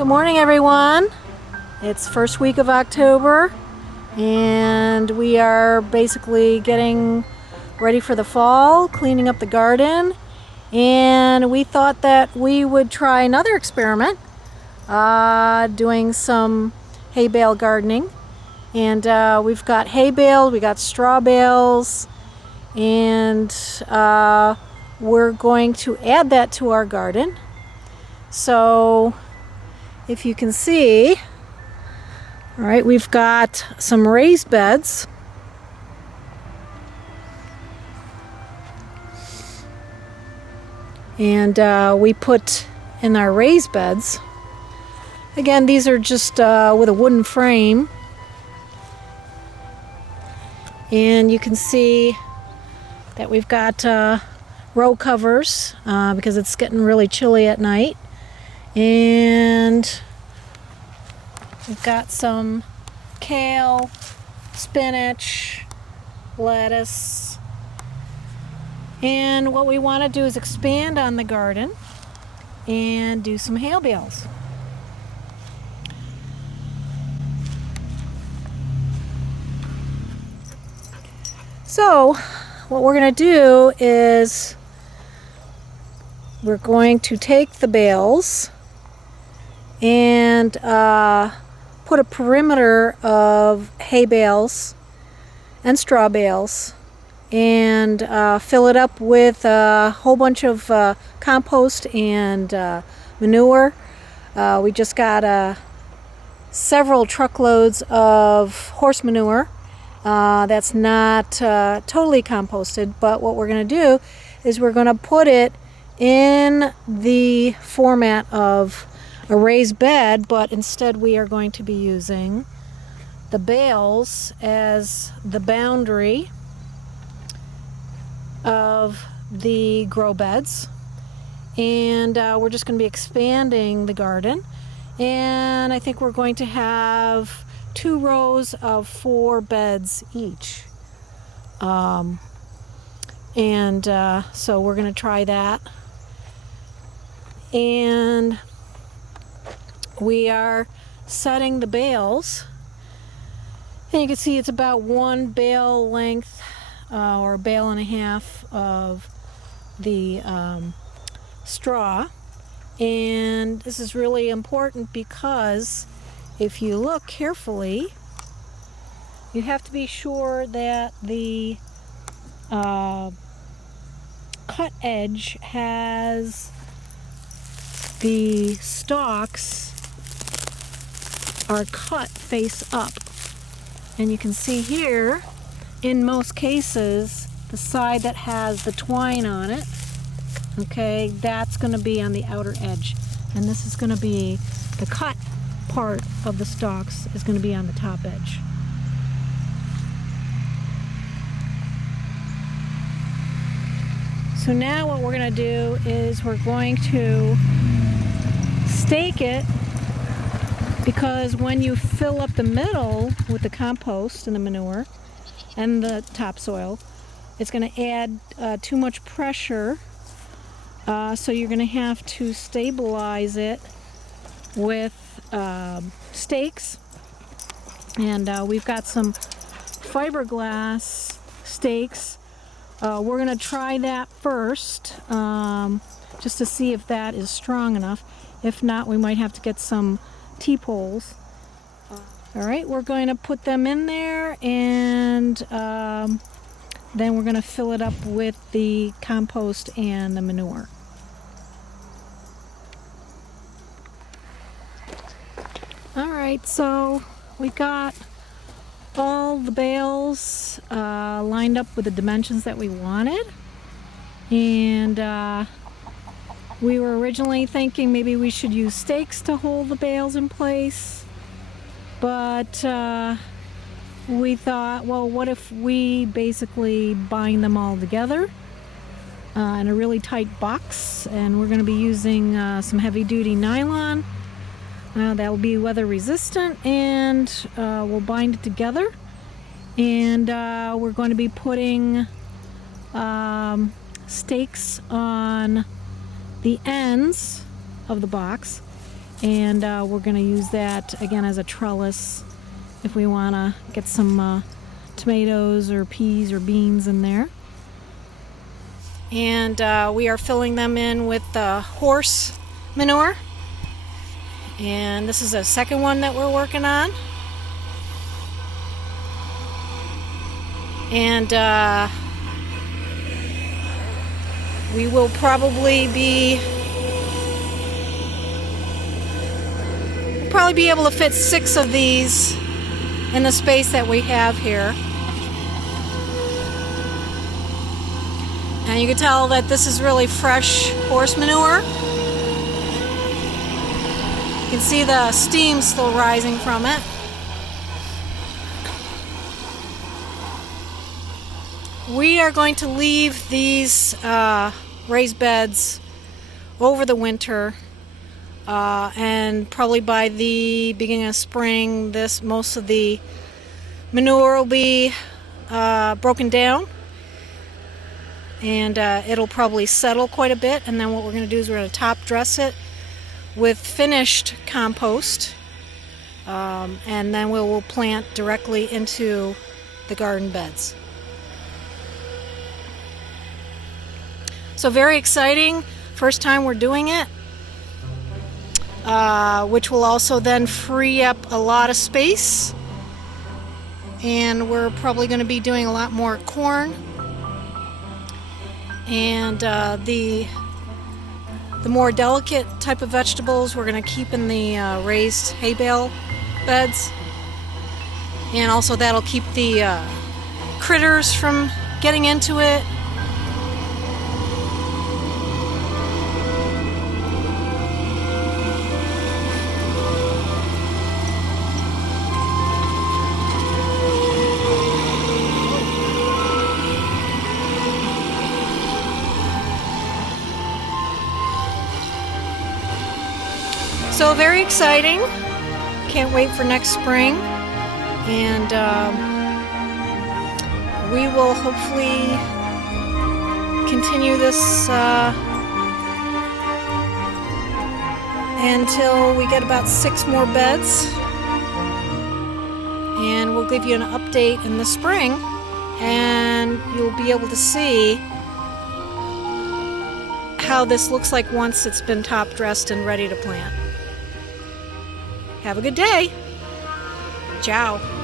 Good morning, everyone. It's first week of October and we are basically getting ready for the fall, cleaning up the garden, and we thought that we would try another experiment, doing some hay bale gardening. And we've got hay bales, we got straw bales, and we're going to add that to our garden. So if you can see, all right, we've got some raised beds. And we put in our raised beds. Again, these are just with a wooden frame. And you can see that we've got row covers because it's getting really chilly at night. And we've got some kale, spinach, lettuce. And what we want to do is expand on the garden and do some hay bales. So what we're going to do is we're going to take the bales and put a perimeter of hay bales and straw bales and fill it up with a whole bunch of compost and manure. We just got several truckloads of horse manure. That's not totally composted, but what we're going to do is we're going to put it in the format of a raised bed, but instead we are going to be using the bales as the boundary of the grow beds. And we're just going to be expanding the garden, and I think we're going to have 2 rows of 4 beds each. So we're going to try that. And we are setting the bales. And you can see it's about 1 bale length or a bale and a half of the straw. And this is really important because if you look carefully, you have to be sure that the cut edge has the stalks are cut face up. And you can see here, in most cases, the side that has the twine on it, okay, that's going to be on the outer edge. And this is going to be the cut part of the stalks is going to be on the top edge. So now what we're going to do is we're going to stake it, because when you fill up the middle with the compost and the manure and the topsoil, it's going to add too much pressure, so you're going to have to stabilize it with stakes. And we've got some fiberglass stakes. We're going to try that first, just to see if that is strong enough. If not, we might have to get some T-poles. All right, we're going to put them in there, and then we're going to fill it up with the compost and the manure. All right, so we got all the bales lined up with the dimensions that we wanted, and we were originally thinking maybe we should use stakes to hold the bales in place, but we thought, well, what if we basically bind them all together in a really tight box, and we're going to be using some heavy-duty nylon. That will be weather resistant, and we'll bind it together, and we're going to be putting stakes on the ends of the box, and we're going to use that again as a trellis if we want to get some tomatoes or peas or beans in there. And we are filling them in with horse manure, and this is a second one that we're working on. And we will probably be able to fit 6 of these in the space that we have here. And you can tell that this is really fresh horse manure. You can see the steam still rising from it. We are going to leave these raised beds over the winter, and probably by the beginning of spring, most of the manure will be broken down, and it'll probably settle quite a bit. And then what we're going to do is we're going to top dress it with finished compost, and then we'll plant directly into the garden beds. So very exciting, first time we're doing it, which will also then free up a lot of space, and we're probably going to be doing a lot more corn, and the more delicate type of vegetables we're going to keep in the raised hay bale beds, and also that'll keep the critters from getting into it. So very exciting. Can't wait for next spring. And we will hopefully continue this until we get about 6 more beds. And we'll give you an update in the spring, and you'll be able to see how this looks like once it's been top dressed and ready to plant. Have a good day. Ciao.